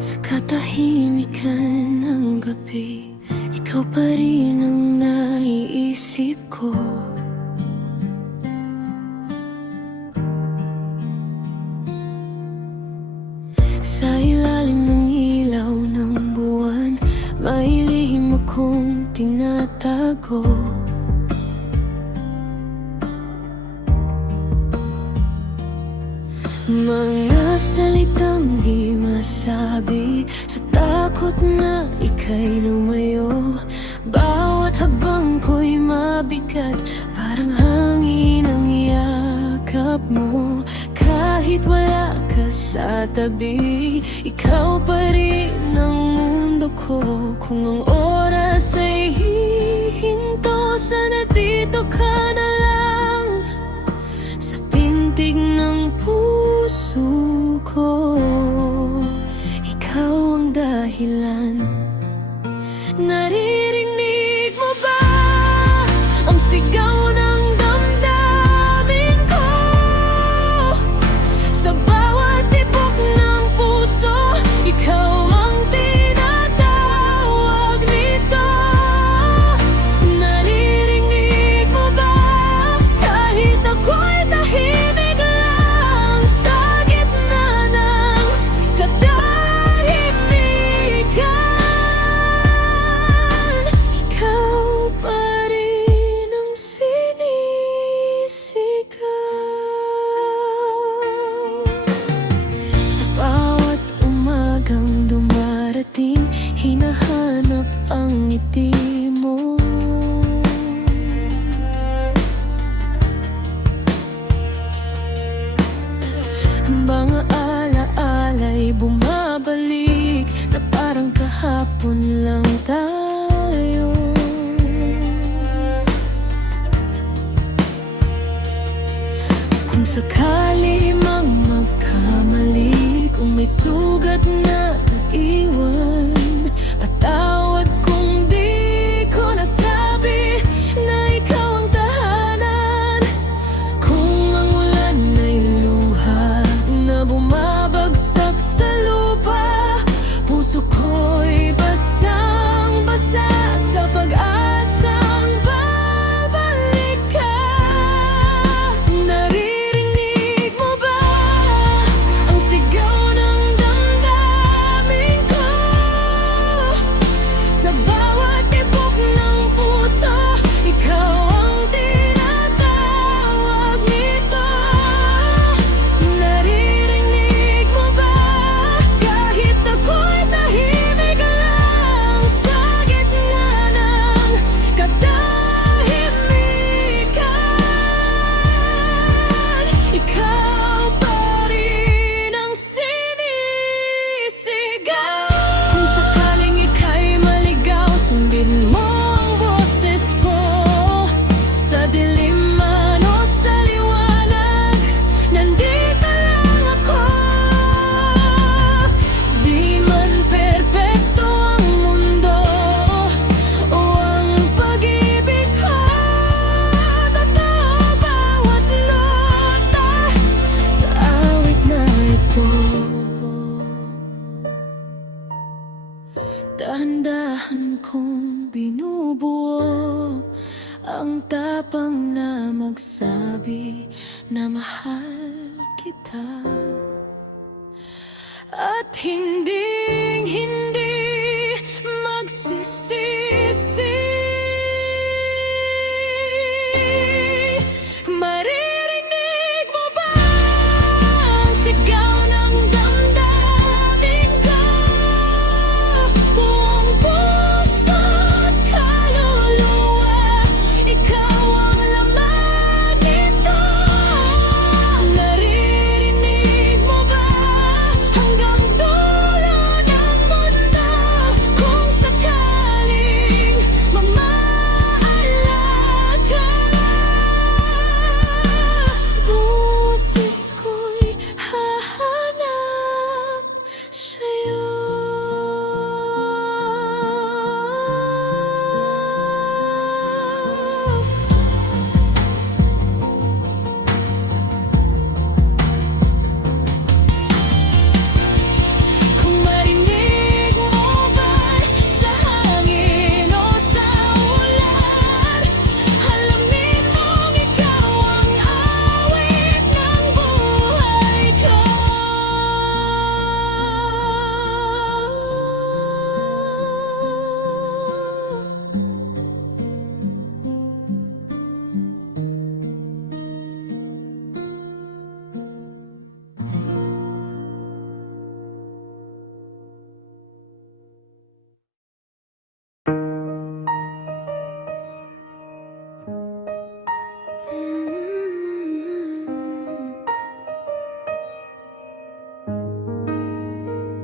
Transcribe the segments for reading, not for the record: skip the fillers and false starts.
Sa katahimikan ng gabi, ikaw pa rin ang naiisip ko. Sa ilalim ng ilaw ng buwan, may lihim akong tinatago. Mga salitang di masabi, sa takot na ika'y lumayo. Bawat habang ko'y mabigat, parang hangin ang yakap mo. Kahit wala ka sa tabi, ikaw pa rin ang mundo ko. Kung ang oras ay hihinto, sana dito ka na lang, sa pintig ng puso ko. Ikaw ang dahilan. Naririnig mo ba ang sigaw ng damdamin ko? Sa bawat tibok ng puso, ikaw ang tinatawag nito. Naririnig mo ba kahit ako'y tahimik lang sa gitna ng katahimikan? Ikaw pa rin ang sinisigaw. Sa bawat umagang dumarating, hinahanap ang ngiti mo. Mga alaala'y bumabalik, na parang kahapon lang tayo. Kung sakali mang magkamali, kung may sugat na naiwan, patawad kung di ko nasabi na ikaw ang tahanan. Kung ang ulan ay luha na bumabagsak sa lupa, puso ko'y basang-basa sa pag-asang babalik ka. Naririnig mo ba ang sigaw ng damdamin ko? Sa bawat tibok ng puso, ikaw ang tinatawag nito. Naririnig mo ba kahit ako'y tahimik lang sa gitna ng katahimikan? Ikaw pa rin ang sinisigaw. Kung sakaling ika'y maligaw, sundin mo ang boses ko. Sa dilim man o sa liwanag, nandito lang ako. Di man perpekto ang mundo o ang pag-ibig ko, totoo bawat nota sa awit na ito. Dahan-dahan kong binubuo ang tapang na magsabi na mahal kita, at hinding-hindi magsisisi. Maririnig mo ba ang sigaw ng damdamin ko? Buong puso't kaluluwa, ikaw ang laman nito. Naririnig mo ba hanggang dulo ng mundo?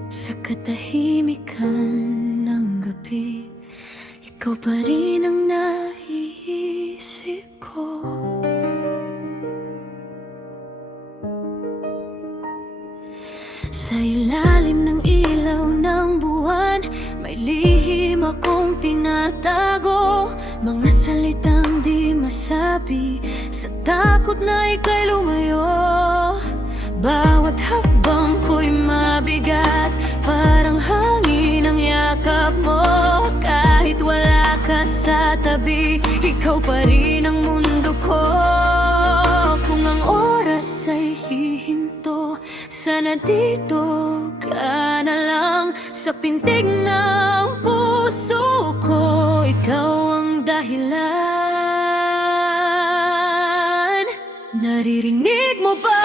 Sa katahimikan ng gabi, ikaw pa rin ang naiisip ko. Sa ilalim ng ilaw ng buwan, may lihim akong tinatago. Mga salitang di masabi, sa takot na ika'y lumayo. Bawat hakbang ko'y mabigat, parang hangin ang yakap mo. Kahit wala ka sa tabi, ikaw pa rin ang mundo ko. Kung ang oras ay hihinto, sana dito ka na lang sa pintig ng puso ko. Ikaw ang dahilan. Naririnig mo ba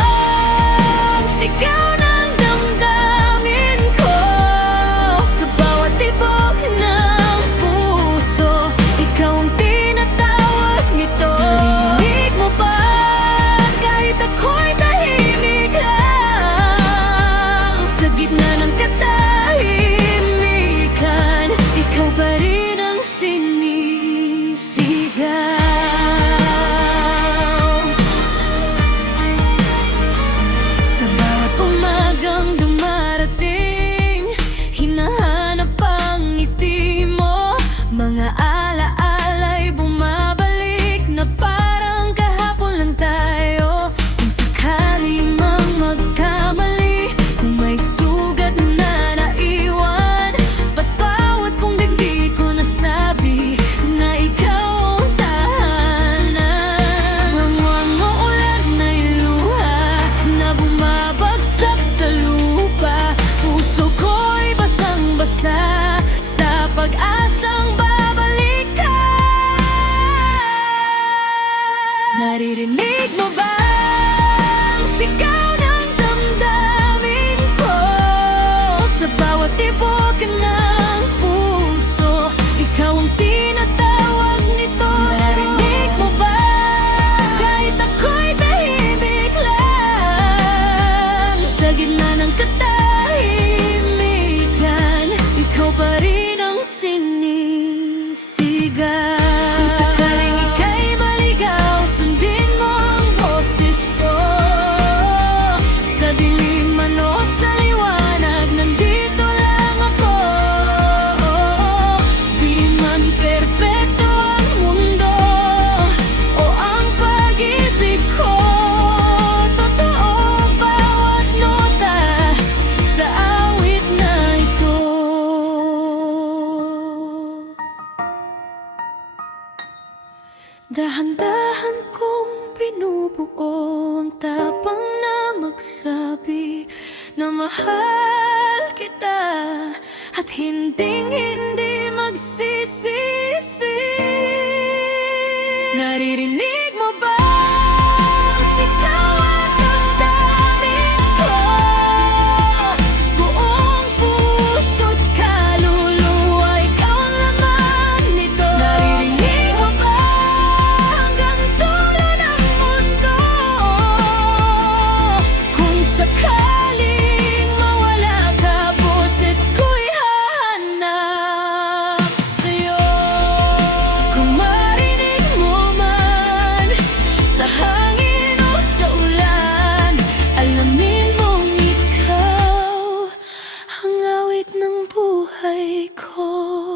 ang sigaw ng damdamin ko? Sa bawat tibok ng puso, ikaw ang tinatawag nito. Naririnig mo ba kahit ako'y tahimik lang? Sa gitna ng katahimikan, ikaw pa rin ang sinisigaw. Sa bawat umagang dumarating, hinahanap ang ngiti mo. Mga alaala'y bumabalik na parang kahapon lang tayo. Kung sakali mang magkamali, kung may sugat na naiwan, patawad kung di ko nasabi na ikaw ang tahanan. Wangwang maulan na luha na bumabagsak sa lupa, puso ko'y basang-basa sa pag-asang babalik ka. Naririnig mo ba ang sigaw ng damdamin ko? Sa bawat tibok ng puso, ikaw ang tinatawag nito. Narinig mo ba kahit ako'y tahimik lang? Sa gitna ng katahimikan, ikaw pa rin ang sinisigaw. Kung sakaling ika'y maligaw, sundin mo ang boses ko. Sa dilim man o sa liwanag, nandito lang ako. Di man perpekto ang mundo o ang pag-ibig ko, totoo bawat nota sa awit na ito. Dahan-dahan kong binubuo ang tapang na magsabi na mahal kita at hinding-hindi magsisisi. Naririnig mo ba ang sigaw at damdamin ko? Buong puso't kaluluwa, ikaw ang laman nito. Naririnig mo ba hanggang dulo ng mundo? Kung sakaling mawala ka, boses ko'y hahanap sa'yo. Kung marinig mo man sa hangin o sa ulan, alamin mong ikaw ang awit ng buhay ko.